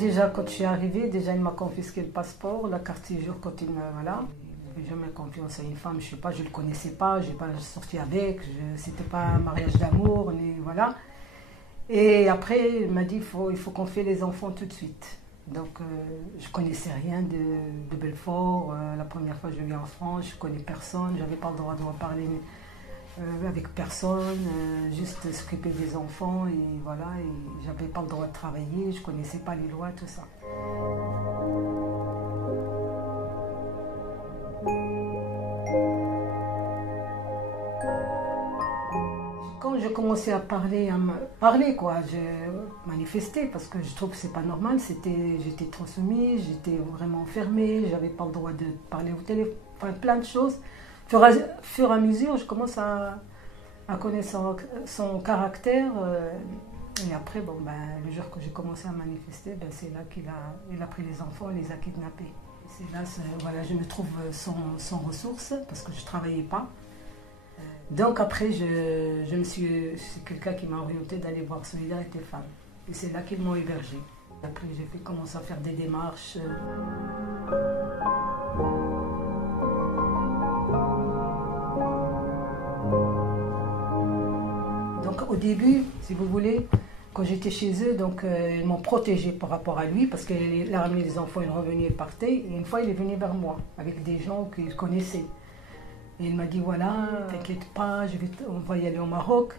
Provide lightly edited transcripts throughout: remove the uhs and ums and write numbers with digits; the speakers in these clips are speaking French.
déjà, quand je suis arrivée, déjà, il m'a confisqué le passeport, la carte séjour, quand il m'a... Voilà. Je n'avais jamais confiance à une femme, je sais pas, je ne le connaissais pas, je n'ai pas sorti avec, c'était pas un mariage d'amour, voilà. Et après, il m'a dit, il faut qu'on fasse les enfants tout de suite. Donc, je ne connaissais rien de Belfort. La première fois que je viens en France, je ne connais personne, je n'avais pas le droit de parler avec personne, juste s'occuper des enfants, et voilà, et j'avais pas le droit de travailler, je connaissais pas les lois, tout ça. Quand j'ai commencé à parler quoi, j'ai manifesté parce que je trouve que c'est pas normal, j'étais trop soumise, j'étais vraiment fermée, j'avais pas le droit de parler au téléphone, enfin, plein de choses. Fur et à mesure, je commence à connaître son caractère. Et après, bon, le jour que j'ai commencé à manifester, c'est là qu'il a pris les enfants et les a kidnappés. C'est là, voilà, je me trouve sans ressources parce que je ne travaillais pas. Donc après, c'est quelqu'un qui m'a orienté d'aller voir Solidarité Femmes. Et c'est là qu'ils m'ont hébergée. Après, j'ai commencé à faire des démarches. Donc au début, si vous voulez, quand j'étais chez eux, donc ils m'ont protégée par rapport à lui parce qu'il a ramené les enfants, il revenait, il partait. Et une fois, il est venu vers moi avec des gens qu'il connaissait. Et il m'a dit, voilà, t'inquiète pas, on va y aller au Maroc.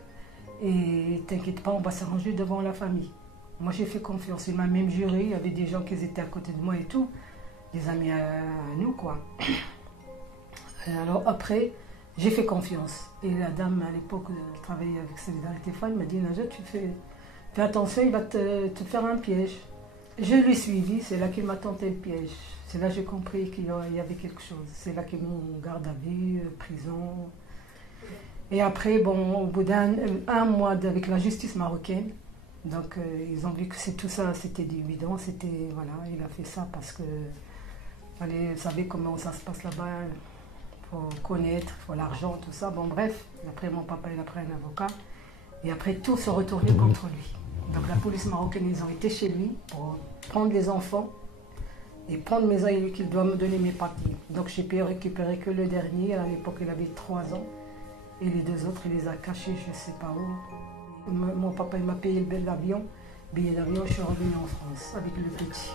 Et t'inquiète pas, on va s'arranger devant la famille. Moi, j'ai fait confiance. Il m'a même juré, il y avait des gens qui étaient à côté de moi et tout. Des amis à nous, quoi. Et alors après, j'ai fait confiance. Et la dame, à l'époque, elle travaillait avec Solidarité Femmes, m'a dit, Najat, fais attention, il va te faire un piège. Je l'ai suivi, c'est là qu'il m'a tenté le piège. C'est là que j'ai compris qu'il y avait quelque chose. C'est là qu'ils m'ont garde à vue, prison. Et après, bon, au bout d'un mois avec la justice marocaine, donc ils ont vu que tout ça, c'était du bidon. Voilà, il a fait ça parce que fallait savoir comment ça se passe là-bas. Il faut connaître, il faut l'argent, tout ça. Bon, bref, après mon papa, il a pris un avocat. Et après, tout se retournait contre lui. Donc la police marocaine, ils ont été chez lui pour prendre les enfants et prendre mes aïeux qu'il doit me donner mes papiers. Donc j'ai pu récupérer que le dernier, à l'époque il avait 3 ans, et les 2 autres il les a cachés je ne sais pas où. Mon papa il m'a payé le billet d'avion, je suis revenue en France avec le petit.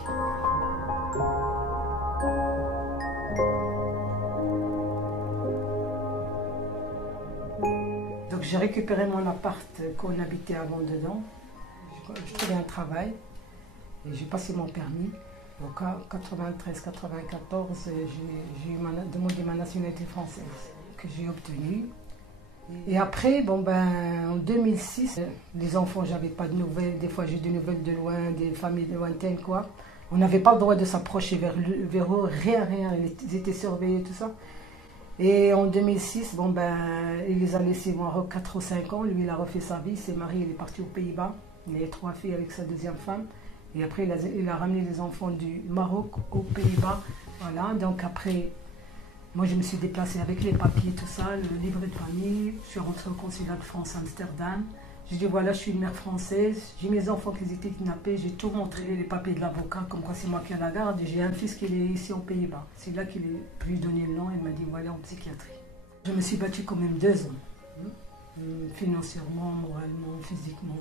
Donc j'ai récupéré mon appart qu'on habitait avant dedans. Je trouvais un travail et j'ai passé mon permis. Donc en 93-94, j'ai demandé ma nationalité française que j'ai obtenue. Et après, en 2006, les enfants, j'avais pas de nouvelles. Des fois, j'ai des nouvelles de loin, des familles lointaines, quoi. On n'avait pas le droit de s'approcher vers eux, rien. Ils étaient surveillés, tout ça. Et en 2006, il les a laissés au Maroc 4 ou 5 ans. Lui, il a refait sa vie. Il s'est marié, il est parti aux Pays-Bas. Il a 3 filles avec sa deuxième femme. Et après, il a ramené les enfants du Maroc aux Pays-Bas. Voilà, donc après, moi je me suis déplacée avec les papiers, tout ça, le livret de famille. Je suis rentrée au consulat de France à Amsterdam. J'ai dit, voilà, je suis une mère française. J'ai mes enfants qui étaient kidnappés. J'ai tout montré, les papiers de l'avocat, comme quoi c'est moi qui ai la garde. Et j'ai un fils qui est ici aux Pays-Bas. C'est là qu'il a lui donné le nom. Il m'a dit, voilà, en psychiatrie. Je me suis battue quand même 2 ans. Financièrement, moralement, physiquement.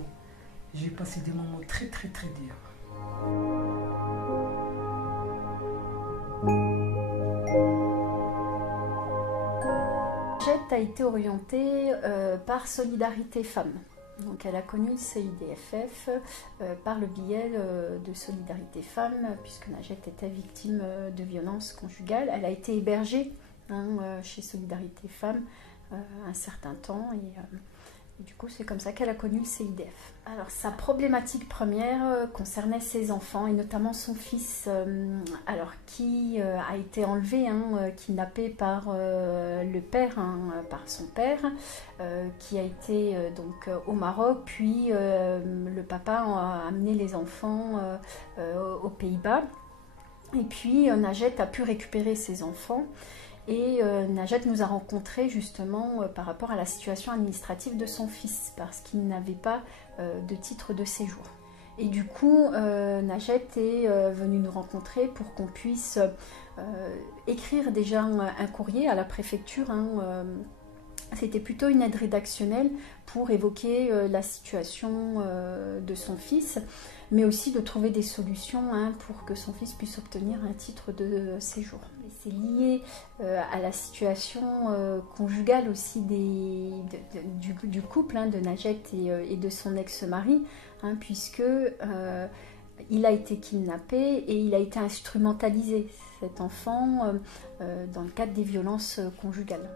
J'ai passé des moments très, très, très durs. Najat a été orientée par Solidarité Femmes. Donc elle a connu le CIDFF par le biais de Solidarité Femmes, puisque Najat était victime de violences conjugales. Elle a été hébergée chez Solidarité Femmes un certain temps et du coup c'est comme ça qu'elle a connu le CIDF. Alors sa problématique première concernait ses enfants et notamment son fils qui a été enlevé, kidnappé par le père, par son père, qui a été donc au Maroc, puis le papa a amené les enfants aux Pays-Bas et puis Najat a pu récupérer ses enfants. Et Najat nous a rencontrés justement par rapport à la situation administrative de son fils, parce qu'il n'avait pas de titre de séjour. Et du coup, Najat est venue nous rencontrer pour qu'on puisse écrire déjà un courrier à la préfecture. C'était plutôt une aide rédactionnelle pour évoquer la situation de son fils, mais aussi de trouver des solutions pour que son fils puisse obtenir un titre de séjour. C'est lié à la situation conjugale aussi du couple de Najat et de son ex-mari, puisque il a été kidnappé et il a été instrumentalisé, cet enfant, dans le cadre des violences conjugales.